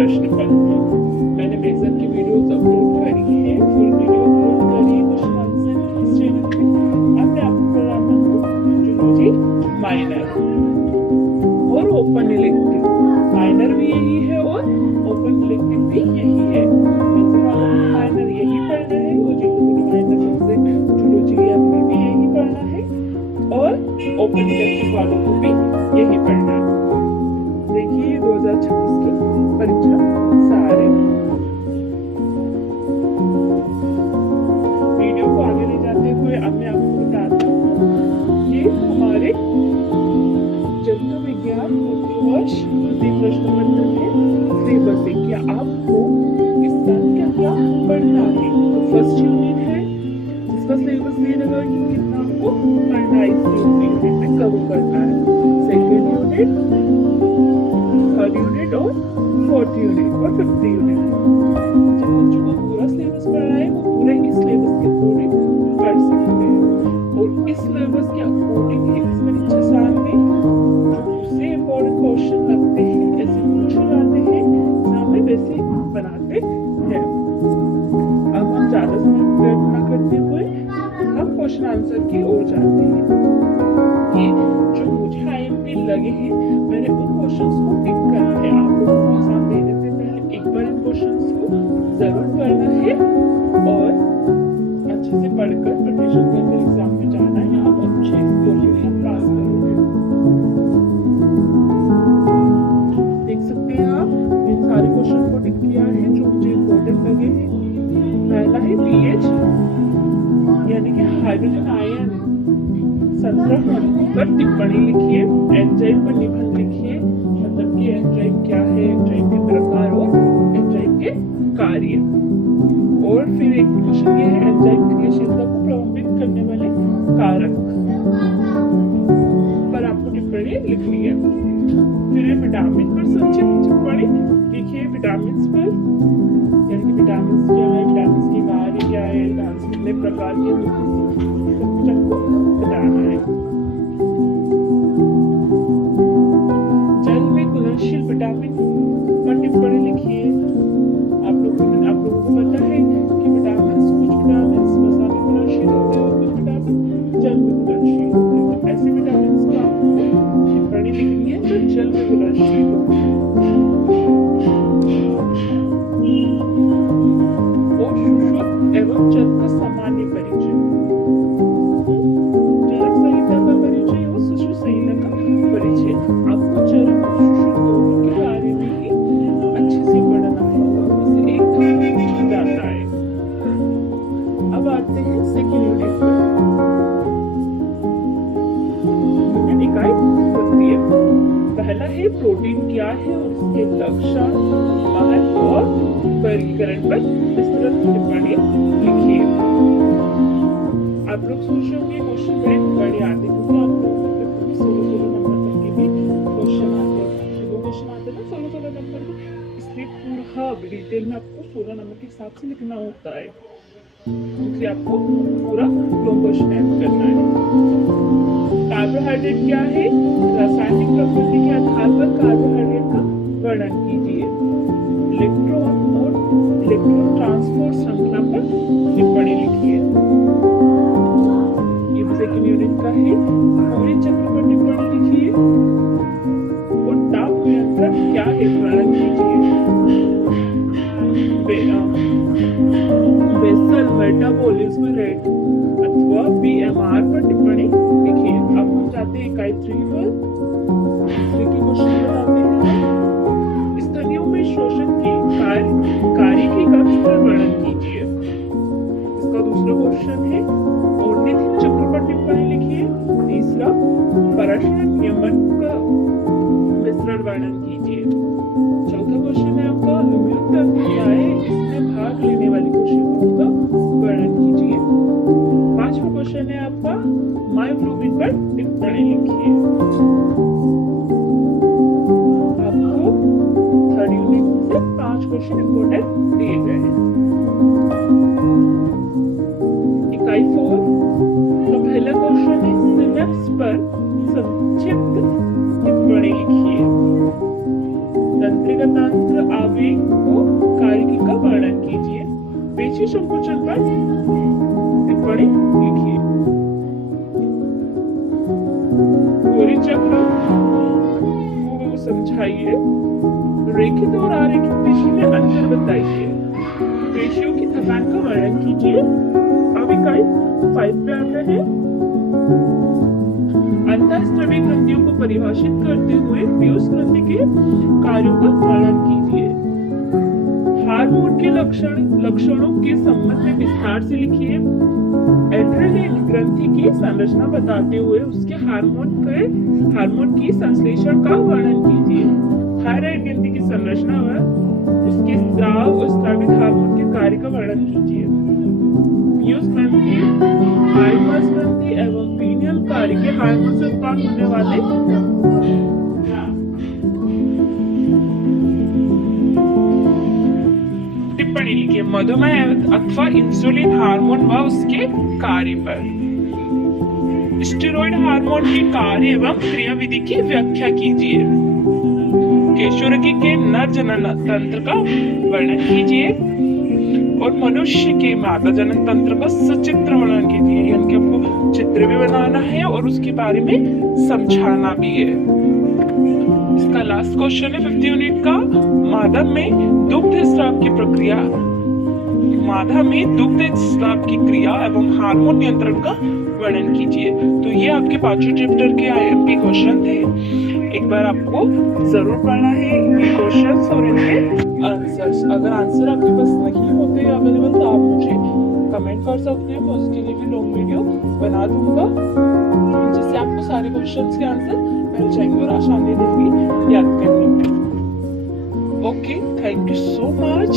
प्रश्न पत्र। मैंने बेसन की वीडियोस अपलोड करी है, फुल वीडियो अपलोड करी है क्वेश्चन आंसर की इस चैनल पे। अब मैं आपको पढ़ाता हूँ जूलॉजी माइनर और ओपन इलेक्टिव। माइनर भी यही है और ओपन इलेक्टिव भी यही है। माइनर यही पढ़ना है और जूलॉजी माइनर सब्जेक्ट जूलॉजी में भी यही पढ़ना है और ओपन इलेक्टिव वालों को भी यही पढ़ना है। देखिए 2026 की परीक्षा सारे। वीडियो को आगे ले जाते हुए अब मैं आपको बताता हूँ ये हमारे जंतु विज्ञान तृतीय वर्ष द्वितीय प्रश्न पत्र के सिलेबस है। क्या आपको इस साल क्या क्या पढ़ना है? तो फर्स्ट यूनिट है जिसका सिलेबस दिया जाएगा कि कितना आपको पढ़ना है, इस यूनिट में कवर करना है। सेकेंड यूनिट, थर्ड यूनिट और फोर्थ यूनिट और फिफ्थ यूनिट। जिन बच्चों को पूरा सिलेबस पढ़ना है वो पूरे इस सिलेबस के अकॉर्डिंग पढ़ सकते हैं और इस सिलेबस के अकॉर्डिंग ही इस परीक्षा साल में जो दूसरे इम्पोर्टेंट क्वेश्चन लगते हैं, ऐसे पूछे जाते हैं, हमें वैसे बनाते हैं। अब हम ज्यादा समय व्यर्थ न करते हुए हम क्वेश्चन आंसर की ओर जाते हैं। ये जो मुझे IMP लगे हैं मैंने उन क्वेश्चंस को टिक करा है। आप लोगों को एग्जाम देने से पहले एक बार इन क्वेश्चंस को जरूर पढ़ना है और अच्छे से पढ़कर प्रिपरेशन करके एग्जाम में जाना है। आप अच्छे क्वालिफिकेशन प्राप्त करोगे। देख सकते हैं आप इन सारे क्वेश्चन को टिक किया है जो मुझे इम्पोर्टेंट लगे हैं। पहला है pH यानी कि हाइड्रोजन आयन संग्रहण पर टिप्पणी लिखिए। एंजाइम पर निबंध लिखिए, मतलब कि एंजाइम क्या है, एंजाइम के प्रकार और एंजाइम के कार्य। और फिर एक क्वेश्चन ये है एंजाइम क्रियाशीलता को प्रभावित करने वाले कारक पर आपको टिप्पणी लिखनी है। फिर विटामिन पर संक्षिप्त टिप्पणी लिखिए। विटामिन पर यानी कि विटामिन क्या है, विटामिन के कार्य क्या है, विटामिन कितने प्रकार के सब कुछ आपको बताना है। जल में घुलनशील विटामिन पर टिप्पणी लिखिए। आप लोगों को पता है कि विटामिन कुछ विटामिन वसा में घुलनशील होते हैं और कुछ विटामिन जल में घुलनशील होते हैं। तो ऐसे विटामिन को आपको टिप्पणी लिखनी है जो जल में घुलनशील होते हैं। और सुश्रुत एवं जल का सामान्य परिचय, चरक संहिता का परिचय और सुश्रुत संहिता का परिचय। आपको चरक और सुश्रुत दोनों के बारे में ही अच्छे से पढ़ना है, उससे एक पूछा जाता है। अब आते हैं सेकेंड यूनिट पर। यूनिट इकाई तृतीय। पहला है प्रोटीन क्या है और उसके लक्षण, महत्व और वर्गीकरण पर विस्तृत टिप्पणी लिखिए। आप लोग सोच रहे होंगे क्वेश्चन बड़े आते हैं क्योंकि आप लोगों को 16 नंबर तक के भी क्वेश्चन आते हैं। दो क्वेश्चन आते हैं ना 16 नंबर के, इसलिए पूरा डिटेल में आपको 16 नंबर के हिसाब से लिखना होता है, इसलिए आपको पूरा लॉन्ग क्वेश्चन याद करना है। कार्बोहाइड्रेट क्या है? रासायनिक प्रकृति के आधार पर कार्बोहाइड्रेट का वर्णन कीजिए। इलेक्ट्रॉन और इलेक्ट्रॉन ट्रांसपोर्ट श्रृंखला पर टिप्पणी लिखिए। ये सेकंड यूनिट का है। पूरे चक्र पर टिप्पणी लिखिए और ताप नियंत्रण क्या है वर्णन कीजिए। बेसल मेटाबॉलिज्म रेट अथवा BMR पर टिप्पणी लिखिए। अब हम जाते हैं इकाई 3 पर। क्वेश्चन बताते हैं स्तनियों में शोषण की कार्यकी का स्तर वर्णन कीजिए। इसका दूसरा क्वेश्चन है और्निथिन चक्र पर टिप्पणी लिखिए। तीसरा पराशर नियमन का विस्तृत वर्णन कीजिए। चौथा क्वेश्चन है आपका इम्यून तंत्र क्या है, इसमें भाग लेने वाली कोशिकाओं का वर्णन कीजिए। पांचवा क्वेश्चन है आपका मायोग्लोबिन पर टिप्पणी लिखिए। आपको थर्ड यूनिट से 5 क्वेश्चन इंपोर्टेंट दिए गए हैं। इकाई 4 का पहला क्वेश्चन है सिनेप्स पर संक्षिप्त टिप्पणी लिखिए। तंत्रिका तंत्र, आवेग, नीचे संकोचन पर टिप्पणी लिखिए। गोरी चक्र को समझाइए। रेखित और अरेखित पेशी में अंतर बताइए। पेशियों की थकान का वर्णन कीजिए। अब इकाई 5 पे आते हैं। अंतःस्रावी ग्रंथियों को परिभाषित करते हुए पीयूष ग्रंथि के कार्यों का वर्णन कीजिए। हार्मोन के लक्षणों के संबंध में विस्तार से लिखिए। एड्रेनलिन ग्रंथि की संरचना बताते हुए उसके हार्मोन की संश्लेषण का वर्णन कीजिए। थायराइड ग्रंथि की संरचना व उसके स्राव और स्रावित हार्मोन के कार्य का वर्णन कीजिए। पीयूष ग्रंथि, हाइपस ग्रंथि एवं पीनियल कार्य के हार्मोन से उत्पन्न होने वाले टिप्पणी लिखिए। मधुमेह अथवा इंसुलिन हार्मोन व उसके कार्य पर। स्टेरॉइड हार्मोन के कार्य एवं क्रियाविधि की व्याख्या कीजिए। केशोरकी के नर जनन तंत्र का वर्णन कीजिए और मनुष्य के मादा जनन तंत्र का सचित्र वर्णन कीजिए। यानी कि आपको चित्र भी बनाना है और उसके बारे में समझाना भी है। इसका लास्ट क्वेश्चन है 50 यूनिट का। मादा में दुग्ध स्राव की क्रिया एवं हार्मोन नियंत्रण का वर्णन कीजिए। तो ये आपके पांचों चैप्टर के आईएमपी क्वेश्चन थे। एक बार आपको जरूर पढ़ना है ये क्वेश्चंस और इनके आंसर्स। अगर आंसर आपके पास नहीं होते अवेलेबल तो आप मुझे कमेंट कर सकते हैं। मैं उसके लिए भी लॉन्ग वीडियो बना दूंगा जिससे आपको सारे क्वेश्चंस के आंसर मिल जाएंगे और आसानी रहेगी याद करने में। Okay, thank you so much.